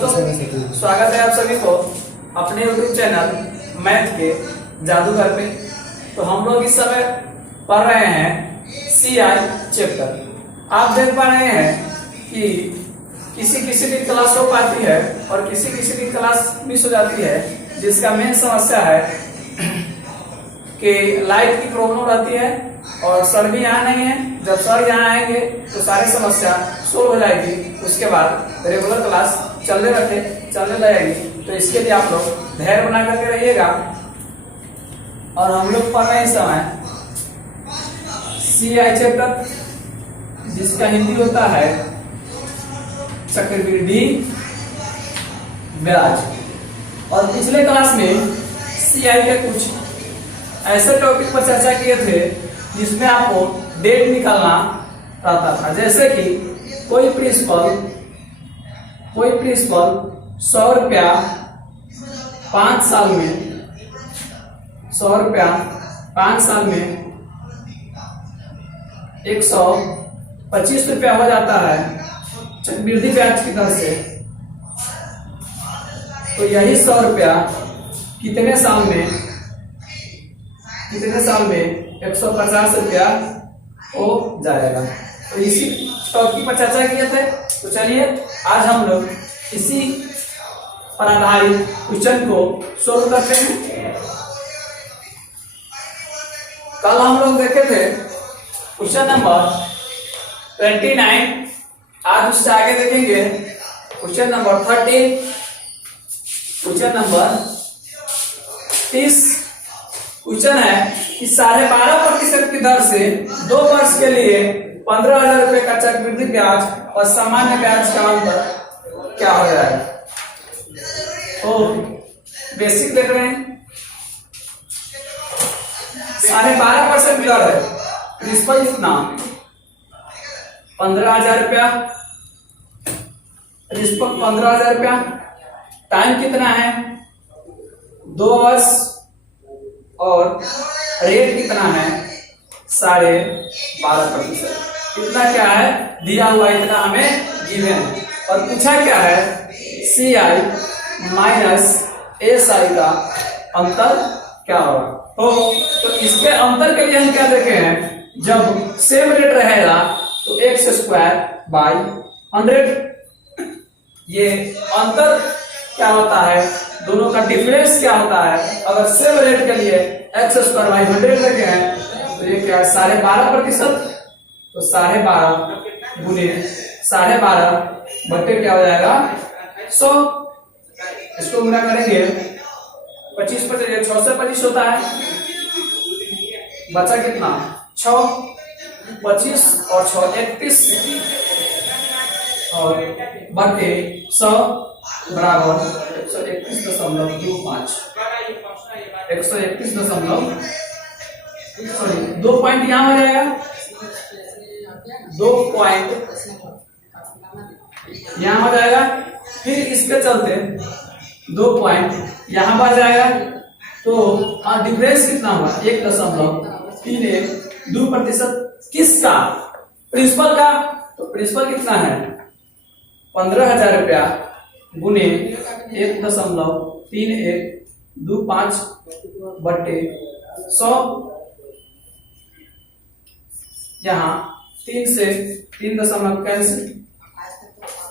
दोस्तों, स्वागत है आप सभी को अपने YouTube चैनल मैथ के जादूगर पे। तो हम लोग इस समय पढ़ रहे हैं CI चैप्टर। आप देख पा रहे हैं कि किसी किसी की क्लास हो पाती है और किसी किसी की क्लास मिस हो जाती है, जिसका मेन समस्या है कि लाइट की प्रॉब्लम रहती है और सर भी यहाँ नहीं है। जब सर यहाँ आएंगे तो सारी समस्या सोल्व हो जाएगी। उसके बाद रेगुलर क्लास चलने लगेगी। तो इसके लिए आप लोग धैर्य बना करके रहिएगा। और हम लोग पढ़ रहे हैं इस समय CI चैप्टर, जिसका हिंदी होता है चक्रवृद्धि ब्याज। और पिछले क्लास में CI के कुछ ऐसे टॉपिक पर चर्चा किए थे जिसमें आपको डेट निकालना रहता था। जैसे कि कोई प्रिंसिपल 100 रुपया 5 साल में 100 रुपया 5 साल में 125 रुपया हो जाता है चक्रवृद्धि ब्याज की दर से। तो यही 100 रुपया कितने साल में 150 रुपया हो जाएगा। तो इसी टॉपिक पर चर्चा किए थे। तो चलिए आज हम लोग इसी पर आधारित क्वेश्चन को सोल्व करते हैं। कल हम लोग देखे थे क्वेश्चन नंबर 29। आज उससे आगे देखेंगे question number 30, question number 30। Question है कि 12.5% की दर से 2 वर्ष के लिए 15,000 रुपए का चक्रवृद्धि ब्याज और सामान्य ब्याज का अंतर क्या हो जाएगा। तो बेसिक देख रहे हैं, 12.5% दर है। प्रिंसिपल कितना 15,000 रुपया, प्रिंसिपल 15,000 रुपया। टाइम कितना है 2 वर्ष और रेट कितना है 12.5%। इतना क्या है दिया हुआ, इतना हमें गिवन है। और पूछा क्या है CI माइनस SI का अंतर क्या होगा। तो इसके अंतर के लिए हम क्या देखे हैं, जब सेम रेट रहेगा तो x²/100। ये अंतर क्या होता है, दोनों का डिफरेंस क्या होता है। अगर सेम रेट के लिए x²/100 रखे हैं तो ये क्या है 12.5%। तो 12.5 गुने 12.5 बटे क्या हो जाएगा 100। इसको गुना करेंगे 25 पर 6 से 25 होता है, बचा कितना 6, 25 और 6 31 और बटे 100 बराबर 131.25। 2 पॉइंट यहाँ हो जाएगा, 2 पॉइंट यहाँ हो जाएगा। फिर इसके चलते 2 पॉइंट यहाँ बढ़ जाएगा। तो डिफरेंस कितना हुआ 1.312%। किसका, प्रिंसिपल का। तो प्रिंसिपल कितना है 15,000 रुपया गुने 1.3125 बटे 100। यहाँ 3 से 3 दशमलव कैंसिल,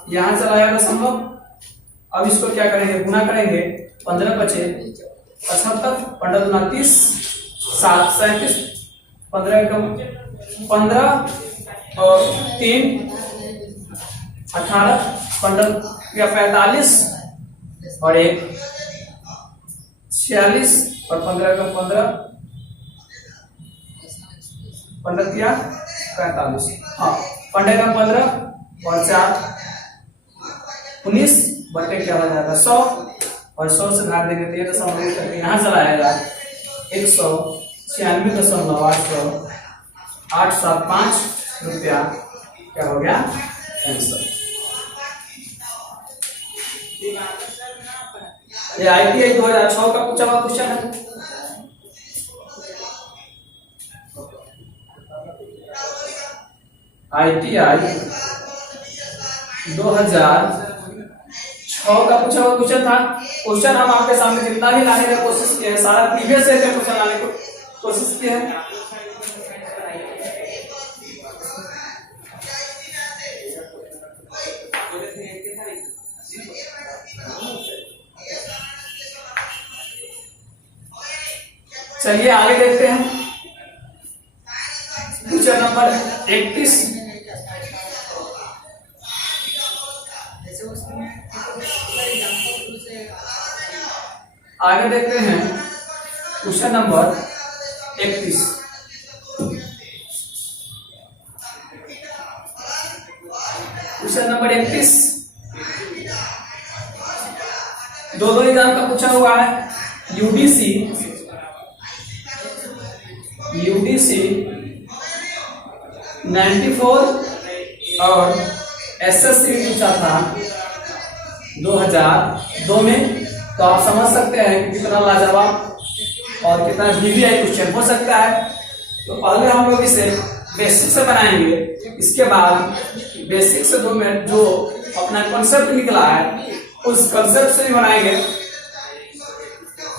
यहाँ चला गया दशमलव। अब इसको क्या करेंगे, गुना करेंगे 15 बचे 75, 15 30, 7 37, 15 और 3 18, 15 और 1 46 और 15 45। हाँ 15 और 4 19 बटे क्या हो जाएगा 100 और 100 से भाग देंगे तो ये दशमलव करके यहाँ चला आएगा 196,875 रुपया क्या हो गया आंसर। ये ITI 2006 का पूछा हुआ क्वेश्चन है। ITI 2006 6 का पूछा हुआ क्वेश्चन था। क्वेश्चन हम आपके सामने जितना भी लाने का कोशिश किया है, सारा प्रीवियस ईयर का क्वेश्चन लाने की कोशिश किया है। चलिए आगे देखते हैं। Question number 31। आगे देखते हैं क्वेश्चन नंबर 31। क्वेश्चन नंबर 31 दो एग्जाम का पूछा हुआ है। यूडीसी 94 और एसएससी पूछा था 2002 में। तो आप समझ सकते हैं कि कितना लाजवाब और कितना वीवीआई क्वेश्चन हो सकता है। तो पहले हम लोग इसे बेसिक से बनाएंगे, इसके बाद बेसिक से 2 मिनट जो अपना कॉन्सेप्ट निकला है उस कॉन्सेप्ट से भी बनाएंगे।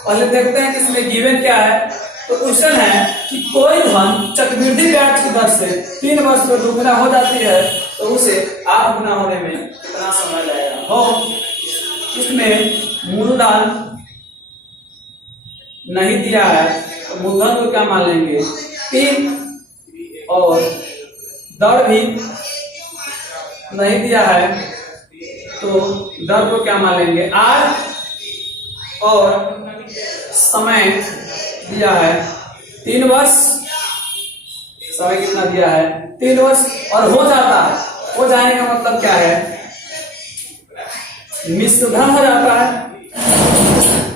पहले देखते हैं कि इसमें गिवन क्या है। तो क्वेश्चन है कि कोई धन चक्रवृद्धि ब्याज की दर से 3 वर्ष में दुगुना हो जाती है तो उसे 8 गुना होने में कितना समय लगेगा। हो इसमें मूलधन नहीं दिया है तो मूलधन को क्या मान लेंगे 3, और दर भी नहीं दिया है तो दर को क्या मान लेंगे 8, और समय दिया है 3 वर्ष। समय कितना दिया है 3 वर्ष, और हो जाता है, हो जाने का मतलब क्या है मिश्रधन हो जाता है।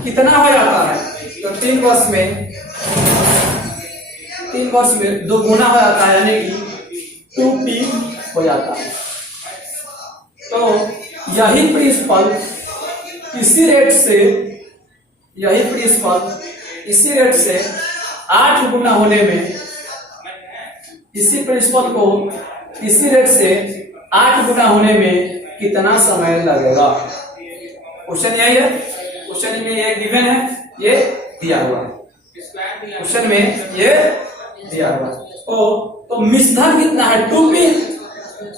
कितना हो जाता है तो 3 वर्ष में 2 गुना हो जाता है, यानी कि 2p हो जाता है। तो यही प्रिंसिपल इसी रेट से 8 गुना होने में, इसी प्रिंसिपल को इसी रेट से 8 गुना होने में कितना समय लगेगा। क्वेश्चन यही है। क्वेश्चन में ये गिवन है, ये दिया हुआ है। क्वेश्चन में ये दिया हुआ है। तो मिश्रधन कितना है 2p।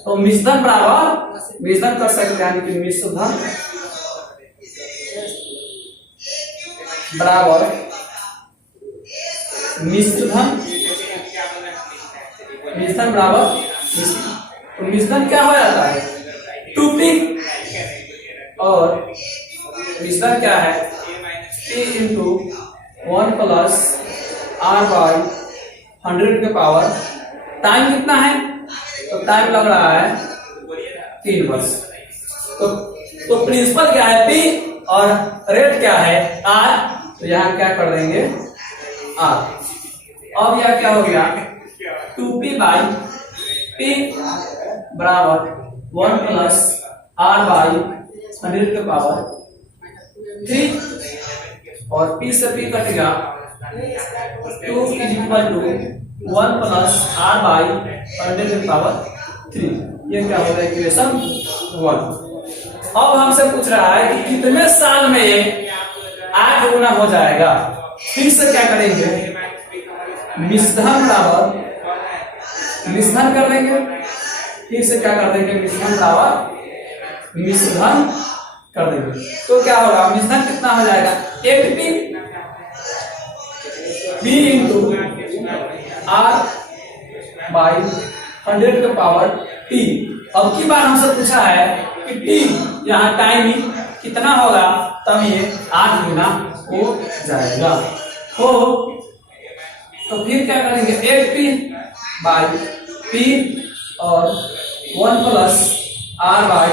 तो मिश्रधन बराबर मिश्रधन कर सकते हैं, यानी कि मिश्रधन बराबर मिश्रधन बराबर तो मिश्रधन क्या हो जाता है 2p, और मिश्रधन क्या है p into 1 plus r by 100 के पावर। टाइम कितना है तो टाइम लग रहा है 3 वर्ष। तो प्रिंसिपल क्या है p और रेट क्या है r, तो यहाँ क्या कर देंगे r। अब यह क्या हो गया 2p बाई p बराबर 1 प्लस r बाई 100 के पावर 3, और p से p कट गया 2 is equal to 1 plus r by 100 के पावर 3। ये क्या हो रहा है इक्वेशन 1। अब हमसे पूछ रहा है कि कितने साल में ये 8 गुना हो जाएगा। फिर से क्या करेंगे मिश्रधन बराबर मिश्रधन कर देंगे। फिर से क्या कर देंगे मिश्रधन बराबर मिश्रधन कर देंगे। तो क्या होगा मिश्रधन कितना हो जाएगा 8p p into r by 100 के पावर t। अब की बार हमसे पूछा है कि t यहाँ टाइम कितना होगा, तब ये 8 गुना हो जाएगा। हो तो फिर क्या करेंगे 8p बाई p और 1 प्लस r बाई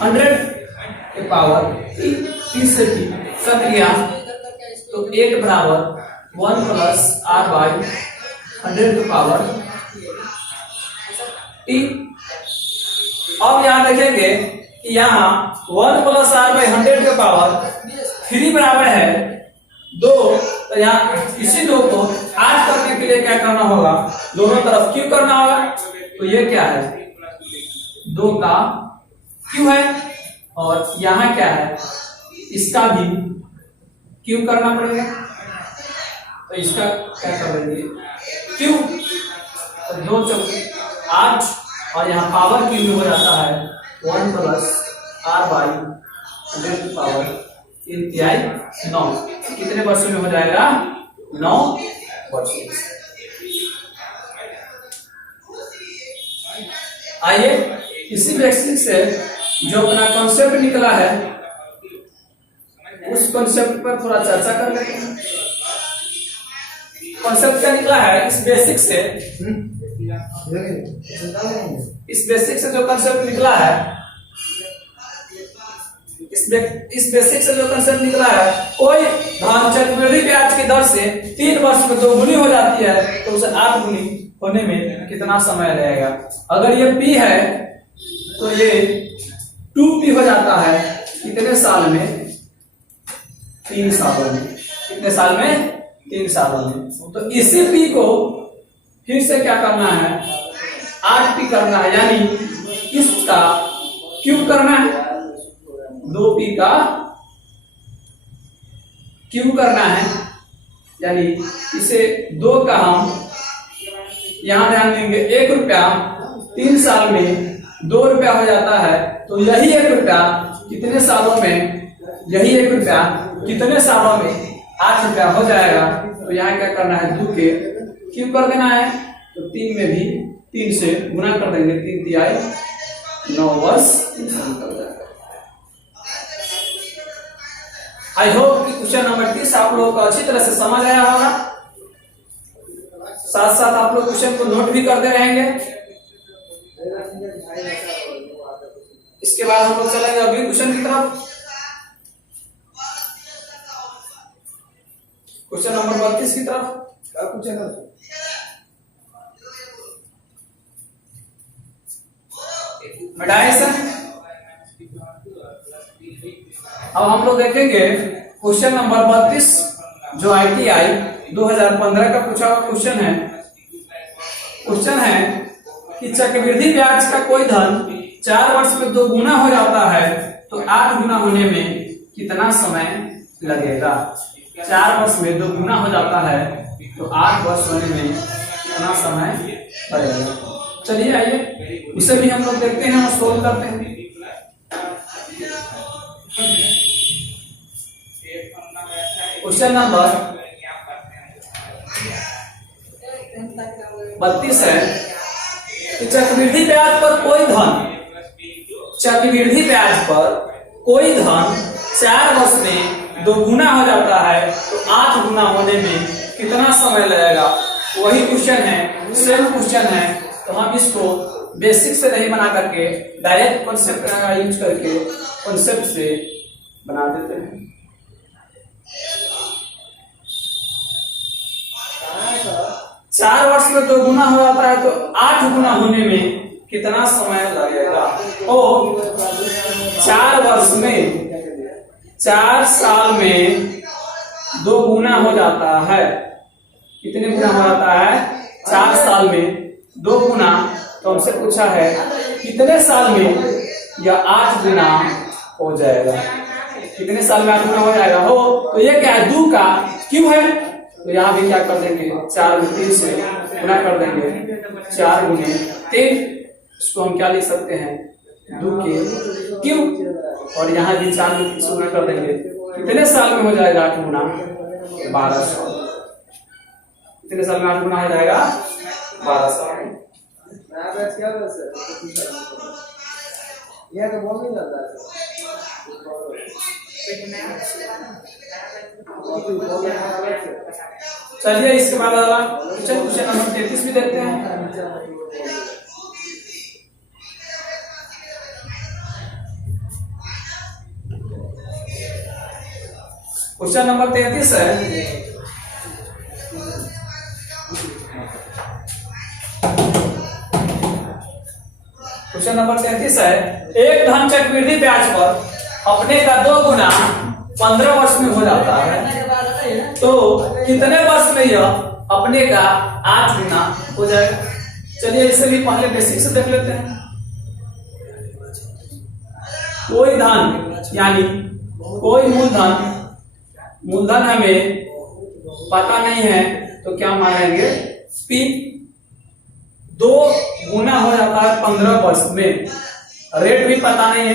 100 के पावर t से t कट गया, तो 8 बराबर 1 प्लस r बाई 100 के पावर t। अब यहाँ देखेंगे कि यहाँ 1 प्लस r बाई 100 के पावर 3 बराबर है 2। तो यहाँ इसी 2 को 8 करने के लिए क्या करना होगा, दोनों तरफ क्यों करना होगा। तो ये क्या है 2 का क्यों है और यहाँ क्या है, इसका भी क्यूब करना पड़ेगा। तो इसका क्या कर देंगे, क्यूब, तो 2 चौके 8 और यहाँ पावर क्यूब में हो जाता है 1 प्लस r बाई 100 पावर 9। कितने वर्षों में हो जाएगा, 9 वर्षों। आइए इसी बेसिक से जो अपना कॉन्सेप्ट निकला है उस कॉन्सेप्ट पर थोड़ा चर्चा कर लेते हैं। कॉन्सेप्ट क्या निकला है इस बेसिक से, जो कॉन्सेप्ट निकला है, इस बेसिक से जो कॉन्सेप्ट निकला है, कोई धन चक्रवृद्धि ब्याज की दर से 3 वर्ष में 2 गुनी हो जाती है तो उसे 8 गुनी होने में कितना समय लगेगा। अगर ये P है तो ये 2P हो जाता है कितने साल में, 3 सालों में। कितने साल में, 3 सालों में। तो इसी P को फिर से क्या करना है, 8P करना है, यानी इसका क्यूब करना है, 2P का क्यूब करना है, यानी इसे 2 का हम यहां ध्यान देंगे 1 रुपया 3 साल में 2 रुपया हो जाता है। तो यही 1 रुपया कितने सालों में, यही 1 रुपया कितने सालों में 8 रुपया हो जाएगा। तो यहाँ क्या करना है, 2 के क्यूब कर देना है, तो 3 में भी 3 से गुना कर देंगे, 3 तिहाई 9 वर्ष निकल जाएगा। आई होप कि क्वेश्चन नंबर 30 आप लोगों को अच्छी तरह से समझ आया होगा। साथ साथ आप लोग क्वेश्चन को नोट भी करते रहेंगे। इसके बाद हम लोग चलेंगे अगले क्वेश्चन की तरफ। क्वेश्चन नंबर 32 की तरफ। अब हम लोग देखेंगे क्वेश्चन नंबर 32 जो ITI 2015 का पूछा हुआ क्वेश्चन है। क्वेश्चन है कि चक्रवृद्धि ब्याज का कोई धन 4 वर्ष में 2 गुना हो जाता है तो 8 गुना होने में कितना समय लगेगा। 4 वर्ष में 2 गुना हो जाता है तो 8 वर्ष होने में कितना समय लगेगा। चलिए आइए इसे भी हम लोग देखते हैं और सोल्व करते हैं। क्वेश्चन नंबर 32 है कि चक्रवृद्धि ब्याज पर कोई धन, चक्रवृद्धि ब्याज पर कोई धन 4 वर्ष में 2 गुना हो जाता है तो 8 गुना होने में कितना समय लगेगा। वही क्वेश्चन है, सेम क्वेश्चन है, तो हम इसको बेसिक से नहीं बना करके डायरेक्ट कॉन्सेप्ट का यूज करके कॉन्सेप्ट से बना देते हैं। चार वर्ष में 2 गुना हो जाता है तो 8 गुना होने में कितना समय लगेगा। और 4 वर्ष में, 4 साल में 2 गुना हो जाता है। कितने गुना हो जाता है, 4 साल में 2 गुना। तो हमसे पूछा है कितने साल में यह 8 गुना हो जाएगा। कितने साल में 8 गुना हो जाएगा हो, तो ये क्या है, 2 का क्यों है, तो यहाँ भी क्या कर देंगे, 4 में 3 से गुना कर देंगे, 4 गुने 3। इसको हम क्या लिख सकते हैं, 2 के क्यूब। और यहाँ भी 4 में 3 से गुना कर देंगे। कितने साल में हो जाएगा 8 गुना, 12 साल। कितने साल में 8 गुना हो जाएगा, 12 साल। चलिए इसके बाद क्वेश्चन नंबर 33 भी देखते हैं। क्वेश्चन नंबर 33 है, क्वेश्चन नंबर 33 है, एक धन चक्रवृद्धि ब्याज पर अपने का 2 गुना 15 वर्ष में हो जाता है तो कितने वर्ष में यह अपने का 8 गुना हो जाएगा। चलिए इसे भी पहले बेसिक से देख लेते हैं। कोई धन यानी कोई मूलधन हमें पता नहीं है तो क्या मान लेंगे P 2 गुना हो जाता है 15 वर्ष में, रेट भी पता नहीं है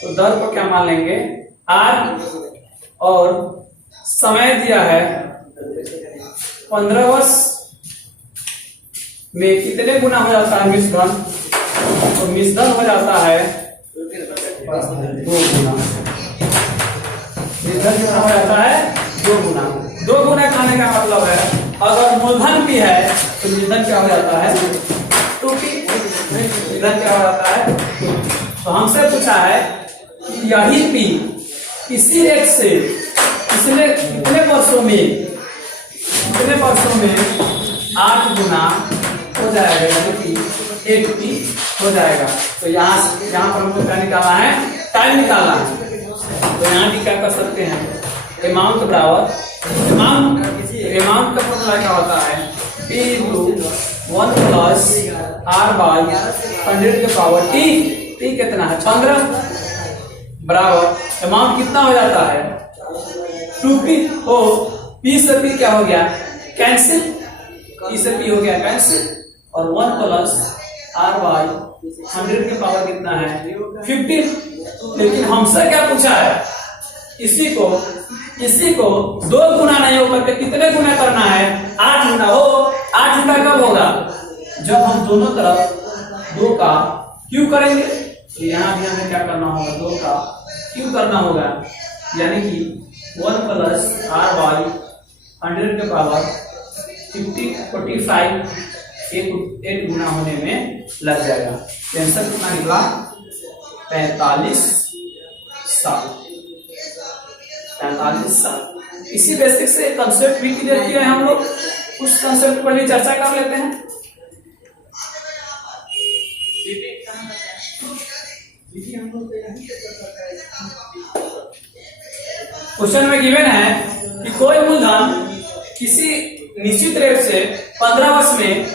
तो दर को क्या मान लेंगे R, और समय दिया है 15 वर्ष में कितने गुना हो जाता है मिश्रण, तो मिश्रण हो जाता है 2 गुना, मिश्रण कितना हो जाता है 2 गुना। 2 गुना खाने का मतलब है अगर मूलधन भी है तो मिश्रण क्या हो जाता है 2p, मिश्रण क्या हो जाता है। तो हमसे पूछा है कि यही p इसी रेट से पिछले कितने वर्षों में 8 गुना हो जाएगा, यानी कि 8p हो जाएगा। तो यहाँ पर हमको क्या निकालना है, टाइम निकालना है। तो यहाँ भी क्या कर सकते हैं, अमाउंट बराबर अमाउंट का फॉर्मूला क्या होता है P into 1 plus R by 100 के पावर t कितना है 15 बराबर अमाउंट कितना हो जाता है 2p। तो p से p क्या हो गया कैंसिल, p से p हो गया कैंसिल, और 1 प्लस R by 100 के पावर कितना है 15। लेकिन हमसे क्या पूछा है, इसी को 2 गुना नहीं होकर के कितने गुना करना है 8 गुना। हो 8 गुना कब होगा, जब हम दोनों तरफ 2 का क्यू करेंगे। तो यहाँ भी हमें क्या करना होगा 2 का क्यू करना होगा, यानी कि 1 प्लस R बाई 100 के पावर 45 8 गुना होने में लग जाएगा। आंसर कितना निकला 45 साल। इसी बेसिक से कंसेप्ट भी क्लियर किया है हम लोग, उस कंसेप्ट पर भी चर्चा कर लेते हैं। क्वेश्चन में गिवन है कि कोई मूलधन किसी निश्चित रेट से 15 वर्ष में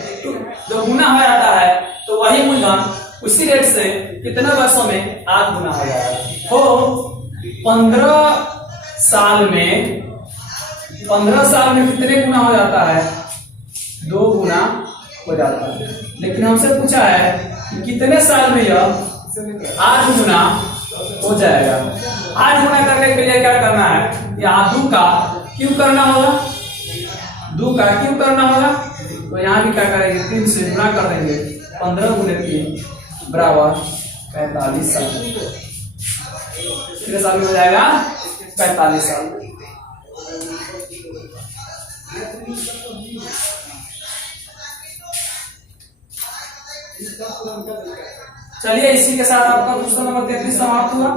2 गुना हो जाता है, तो वही मूलधन उसी रेट से कितने वर्षों में 8 गुना हो जाता है। तो 15 साल में कितने गुना हो जाता है 2 गुना हो जाता है। लेकिन हमसे पूछा है कि कितने साल में यह 8 गुना हो जाएगा। 8 गुना करने के लिए क्या करना है, यहाँ 2 का क्यों करना होगा, 2 का क्यों करना होगा। तो यहाँ भी क्या करेंगे 3 से गुना कर देंगे, 15 गुने 3 बराबर 45 साल। कितने साल में हो जाएगा 45 साल। चलिए इसी के साथ आपका क्वेश्चन नंबर 33 समाप्त हुआ।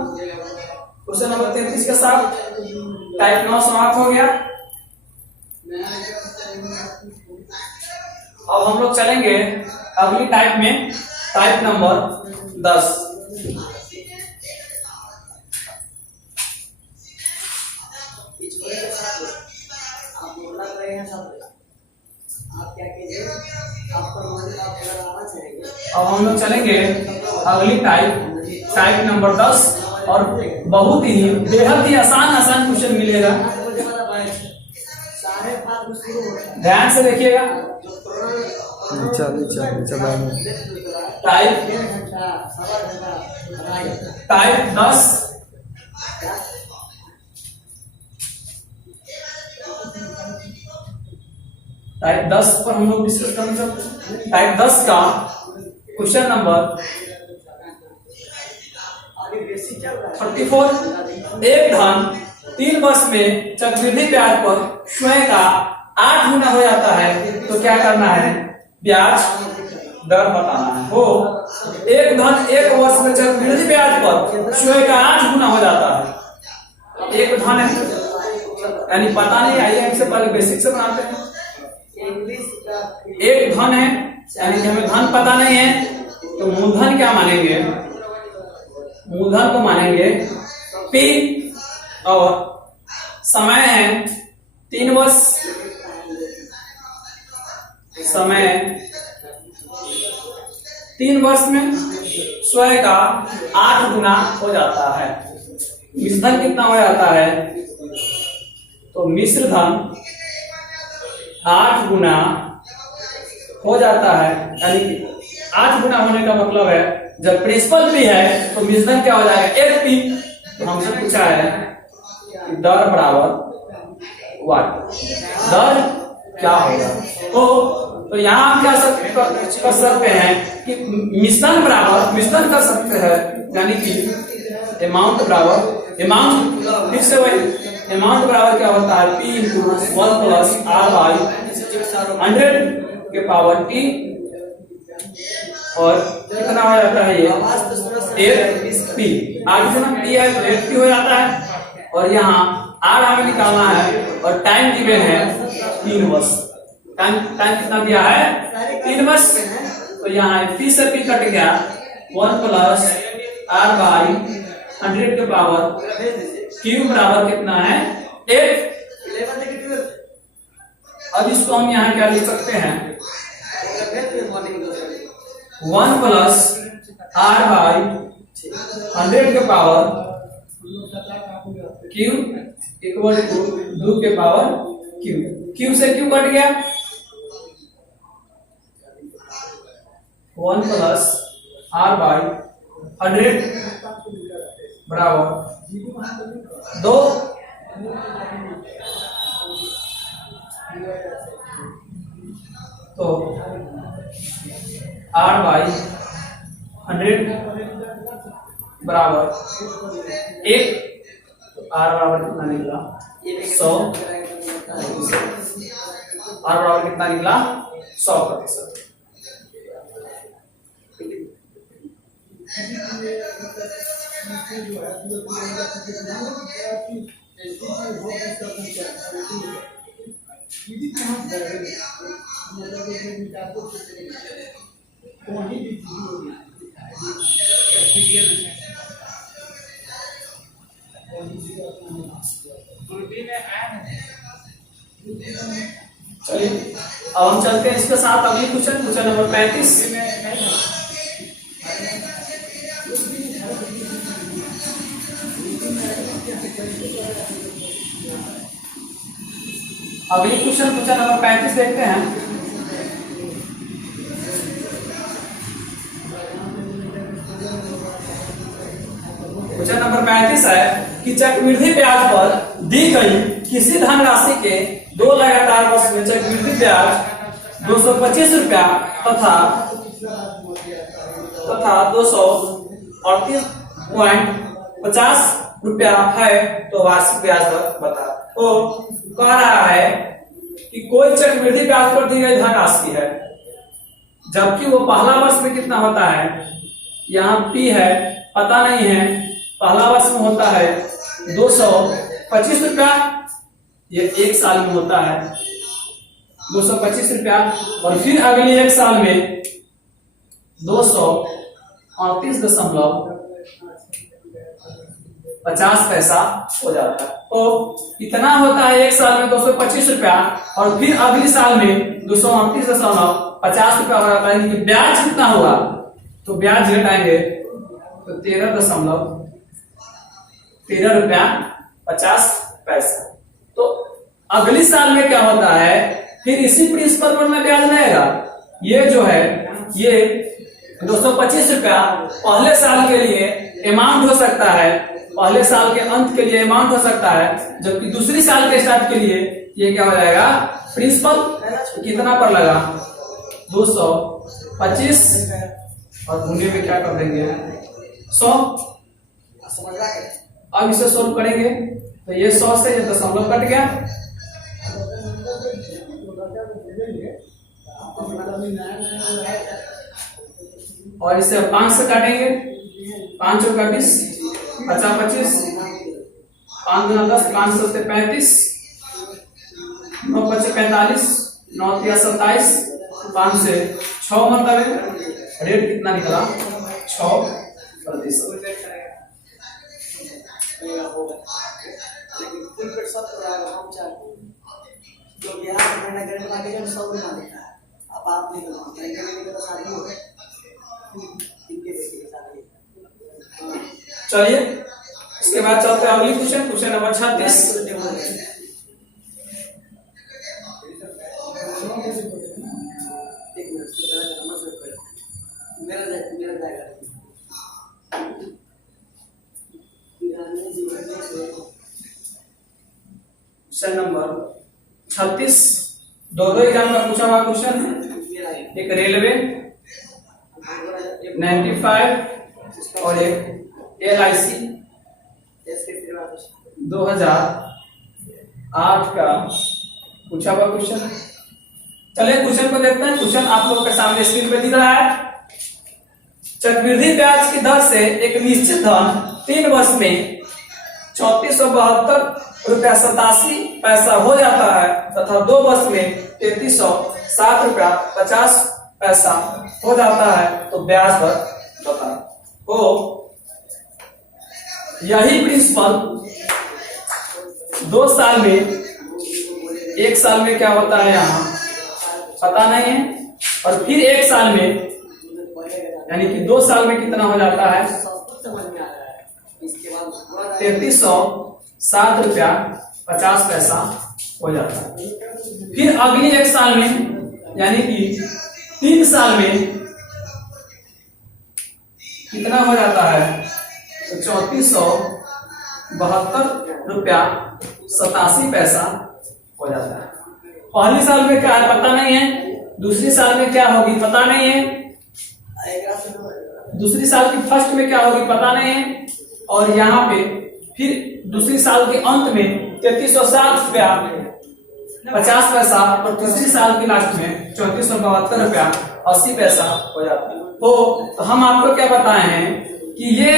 क्वेश्चन नंबर 33 के साथ टाइप 9 समाप्त हो गया। अब हम लोग चलेंगे अगली टाइप में, टाइप नंबर 10। अब हम लोग चलेंगे अगली टाइप नंबर 10, और बहुत ही बेहद ही आसान क्वेश्चन मिलेगा, ध्यान से देखिएगा। टाइप 10 टाइप 10 पर हम लोग डिस्कस करना चाहते हैं। टाइप 10 का क्वेश्चन नंबर 34। एक धन 3 वर्ष में चक्रवृद्धि ब्याज पर स्वयं का 8 गुना हो जाता है, तो क्या करना है, ब्याज दर बताना है। हो एक धन 1 वर्ष में चक्रवृद्धि ब्याज पर स्वयं का 8 गुना हो जाता है। एक धन है यानी पता नहीं, आइए इससे पहले बेसिक से बनाते हैं। एक धन है यानी कि हमें धन पता नहीं है, तो मूलधन क्या मानेंगे, मूलधन को मानेंगे P, और समय है 3 वर्ष, समय 3 वर्ष में स्वयं का 8 गुना हो जाता है। मिश्रधन कितना हो जाता है? तो मिश्रधन 8 गुना हो जाता है, यानी कि 8 गुना होने का मतलब है जब प्रिंसिपल भी है तो मिश्रधन क्या हो जाएगा? 8p। तो हमसे पूछा है कि दर बराबर वाट, दर क्या होगा? तो यहाँ हम क्या कर सकते हैं कि मिश्रण बराबर मिश्रण कर सकते हैं, यानी कि अमाउंट बराबर अमाउंट, फिर से वही अमाउंट बराबर क्या होता है? P into 1 plus R by 100 के पावर T, और कितना हो जाता है ये? 8p। आगे से ना T है तो 8p हो जाता है, और यहाँ R हमें निकालना है और टाइम गिवन है 3 वर्ष। टाइम कितना दिया है? 3 वर्ष। तो यहाँ P से P कट गया, 1 प्लस R बाई 100 के पावर Q बराबर कितना है? 8। अब इसको हम यहाँ क्या लिख सकते हैं? 1 प्लस R बाई 100 के पावर Q इक्वल टू 2 के पावर Q। Q से Q कट गया, 1 प्लस R बाई 100 बराबर 2। तो R बाई 100 बराबर 1। तो R बराबर कितना निकला? 100। R बराबर कितना निकला? 100%। चलिए अब हम चलते हैं इसके साथ अगली क्वेश्चन नंबर 35। अगली क्वेश्चन नंबर 35 देखते हैं। क्वेश्चन नंबर 35 है कि चक्रवृद्धि ब्याज पर दी गई किसी धनराशि के 2 लगातार वर्ष में चक्रवृद्धि ब्याज 225 रुपया तथा 238.50 रुपया है, तो वार्षिक ब्याज दर बता। तो कह रहा है कि कोई चक्रवृद्धि ब्याज पर दी गई धनराशि है, जबकि वो पहला वर्ष में कितना होता है? यहाँ P है, पता नहीं है, पहला वर्ष में होता है 225 रुपया, ये 1 साल में होता है 225 रुपया, और फिर अगले 1 साल में 238.50 हो जाता है। तो इतना होता है 1 साल में 225 रुपया, और फिर अगले साल में 238.50 रुपया हो जाता है। ब्याज कितना होगा? तो ब्याज घटाएंगे तो 13 रुपया 50 पैसा। तो अगले साल में क्या होता है? फिर इसी प्रिंसिपल पर में ब्याज लगेगा। ये जो है ये 225 रुपया पहले साल के लिए अमाउंट हो सकता है, पहले साल के अंत के लिए अमाउंट हो सकता है, जबकि दूसरी साल के स्टार्ट के लिए ये क्या हो जाएगा? प्रिंसिपल कितना पर लगा? 225, और गुणे में क्या कर देंगे? 100। अब इसे सोल्व करेंगे तो ये 100 से ये दशमलव कट गया, और इसे 5 से काटेंगे, 5 और 20, 50 25, 5 गुना 10, 5 से 35, 9 5 45, 9 3 27, 5 से 6 मतलब रेट कितना निकला? 6%। अब आप नहीं चलिए इसके बाद चलते हैं अगली क्वेश्चन नंबर 36। क्वेश्चन नंबर 36 दो एग्जाम का पूछा हुआ क्वेश्चन है। एक रेलवे 95 और एक LIC 2008 का पूछा हुआ क्वेश्चन। चलिए क्वेश्चन को देखते हैं। क्वेश्चन आप लोगों के सामने स्क्रीन पे दिख रहा है। चक्रवृद्धि ब्याज की दर से एक निश्चित धन 3 वर्ष में 3472.87 हो जाता है तथा 2 वर्ष में 3360.50 हो जाता है, तो ब्याज दर बताएं। तो यही प्रिंसिपल 2 साल में, 1 साल में क्या होता है यहाँ पता नहीं है, और फिर 1 साल में यानी कि 2 साल में कितना हो जाता है 3360.50 हो जाता है। फिर अगली 1 साल में यानी कि 3 साल में कितना हो जाता है 3472.87 हो जाता है। पहली साल में क्या है पता नहीं है, दूसरी साल में क्या होगी पता नहीं है, दूसरी साल की फर्स्ट में क्या होगी पता नहीं है, और यहाँ पे फिर दूसरी साल के अंत में 3360.50 और तीसरी साल की लास्ट में 3472.80 हो जाता है। तो हम आपको क्या बताए हैं कि ये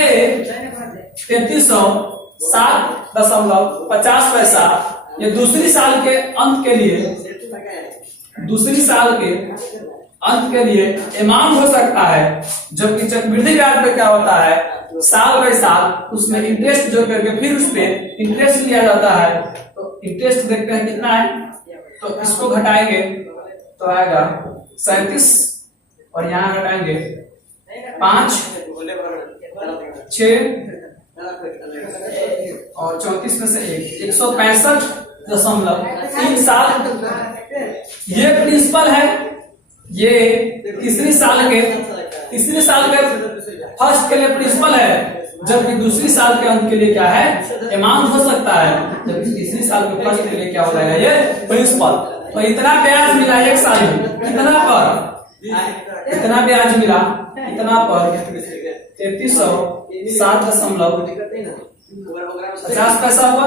3360.50 ये दूसरी साल के अंत के लिए अमाउंट हो सकता है, जबकि चक्रवृद्धि ब्याज पे क्या होता है साल बाई साल उसमें इंटरेस्ट जोड़ करके फिर उस पे इंटरेस्ट लिया जाता है। तो इंटरेस्ट देखते हैं कितना है, तो इसको घटाएंगे तो आएगा 37 और यहाँ घटाएंगे 5 6 और 34 में से 165.3 साल। ये प्रिंसिपल है, ये तीसरी साल के फर्स्ट के लिए प्रिंसिपल है, जबकि दूसरी साल के अंत के लिए क्या है अमाउंट हो सकता है, जबकि तीसरी साल के फर्स्ट के लिए क्या हो जाएगा ये प्रिंसिपल। तो इतना ब्याज मिला 1 साल में कितना पर, इतना ब्याज मिला इतना पर 3360.50 हुआ,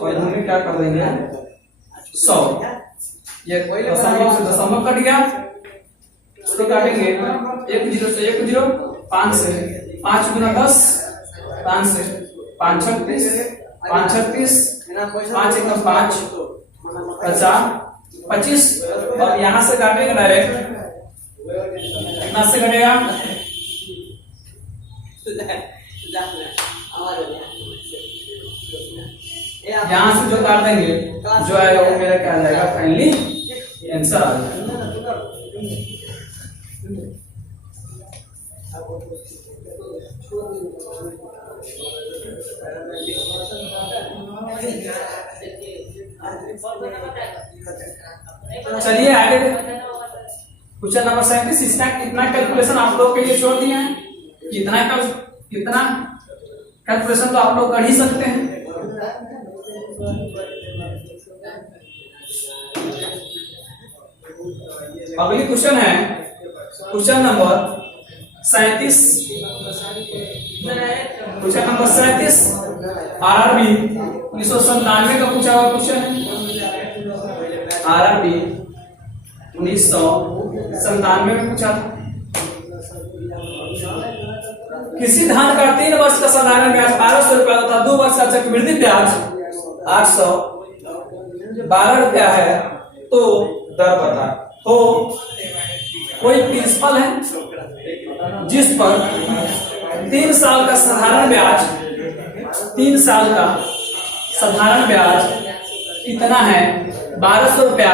और हम क्या कर देंगे 100, ये दशमलव से दशमलव कट गया, उसको काटेंगे 1 0 से 1 0, 5 से 5 गुना 10, 5 से 5 36, 5 36, 5 1 5 50 25, और यहाँ से काटेंगे डायरेक्ट कितना से कटेगा यहाँ से जो काट देंगे जो आएगा वो मेरा क्या आ जाएगा फाइनली आंसर आ जाएगा। चलिए आगे क्वेश्चन नंबर 37। इसका कितना कैलकुलेशन आप लोग के लिए छोड़ दिए हैं, कितना कैलकुलेशन तो आप लोग कर ही सकते हैं। अगली क्वेश्चन है question number 37। Question number 37 RRB 1997 का पूछा हुआ क्वेश्चन है। RRB 1997 में पूछा था। किसी धन का 3 वर्ष का साधारण ब्याज 1200 रुपया तथा 2 वर्ष का चक्रवृद्धि ब्याज 812 रुपया है, तो दर बता। तो कोई प्रिंसिपल है जिस पर 3 साल का साधारण ब्याज, 3 साल का साधारण ब्याज कितना है 1200 रुपया।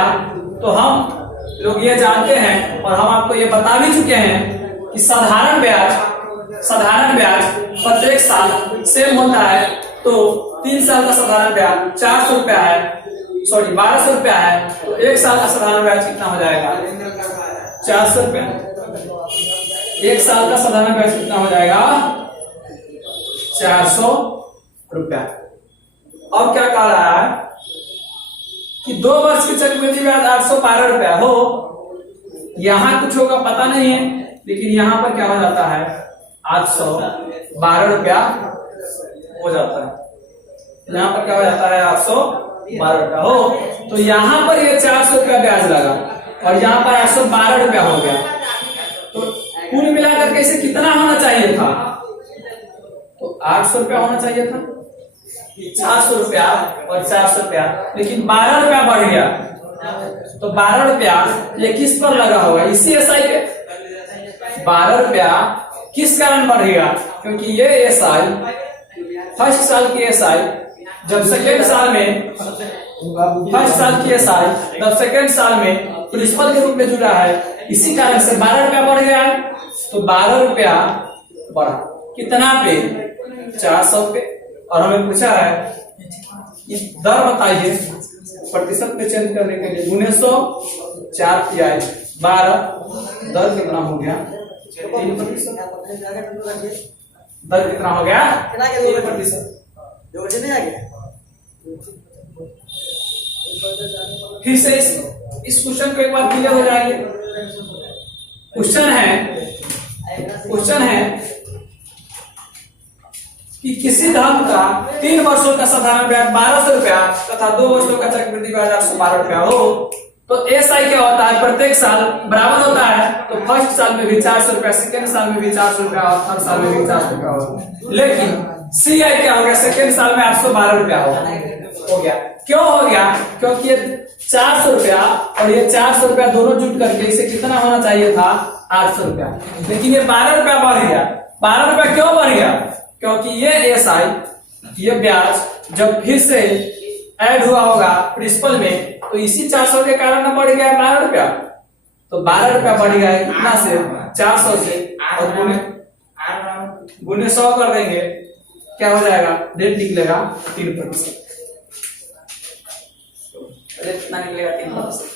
तो हम लोग ये जानते हैं और हम आपको ये बता भी चुके हैं कि साधारण ब्याज साधारण ब्याज प्रत्येक साल सेम होता है, तो 3 साल का साधारण ब्याज 400 रुपया है, सॉरी 1200 रुपया है, तो 1 साल का साधारण ब्याज कितना हो जाएगा? 400 रुपया। 1 साल का साधारण ब्याज कितना हो जाएगा? 400 रुपया। अब क्या कह रहा है कि 2 वर्ष की चक्रवृद्धि ब्याज 812 रुपया हो। यहां कुछ होगा पता नहीं है, लेकिन यहां पर क्या हो जाता है? 812 रुपया हो जाता है। यहां पर क्या हो जाता है? 812 रुपया हो। तो यहां पर ये 400 रुपया ब्याज लगा और यहां पर 812 रुपया हो गया। तो कुल मिलाकर के इसे कितना होना चाहिए था? तो 800 रुपया होना चाहिए था। 400 रुपया और 400 रुपया, लेकिन 12 रुपया बढ़ गया। तो 12 रुपया ये किस पर लगा होगा? इसी एसआई पे। 12 रुपया किस कारण बढ़ गया? क्योंकि ये एसआई फर्स्ट साल की एसआई जब सेकेंड साल में, फर्स्ट साल की एसआई जब सेकेंड साल में प्रिंसिपल के रूप में जुड़ा है, इसी कारण से 12 रुपया बढ़ गया है। तो 12 रुपया बढ़ा कितना पे? 400 पे। और हमें पूछा है कि दर बताइए प्रतिशत में चेंज करने के लिए। 1900 4 तिहाई 12, दर कितना हो गया? 3%। दर कितना हो गया? 3%। फिर से इस क्वेश्चन को एक बार क्लियर हो जाएंगे। क्वेश्चन है कि किसी धन का 3 वर्षों का साधारण ब्याज 1200 रुपया तथा 2 वर्षों का चक्रवृद्धि ब्याज 812 रुपया हो, तो एसआई क्या होता है? प्रत्येक साल बराबर होता है। तो फर्स्ट साल में भी 400 रुपया, सेकेंड साल में भी 400 रुपया और थर्ड साल में भी 400 रुपया हो। लेकिन सीआई क्या हो गया? सेकेंड साल में 812 रुपया हो गया। क्यों हो गया? क्योंकि ये 400 रुपया और ये 400 रुपया दोनों जुट करके इसे कितना होना चाहिए था? 800 रुपया। लेकिन ये 12 रुपया बढ़ गया। 12 रुपया क्यों बढ़ गया? क्योंकि ये एसआई, ये ब्याज जब फिर से ऐड हुआ होगा प्रिंसिपल में, तो इसी 400 के कारण बढ़ गया 12 रुपया। तो 12 रुपया बढ़ गया है कितना से? 400 से, और गुने 100 कर देंगे, क्या हो जाएगा? रेट निकलेगा 3%। रेट कितना निकलेगा? 3%।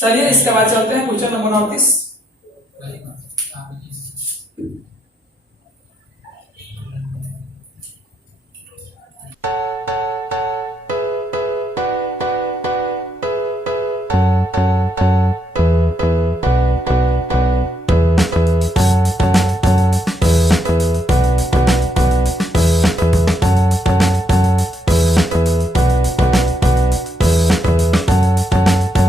चलिए इसके बाद चलते हैं क्वेश्चन नंबर 29।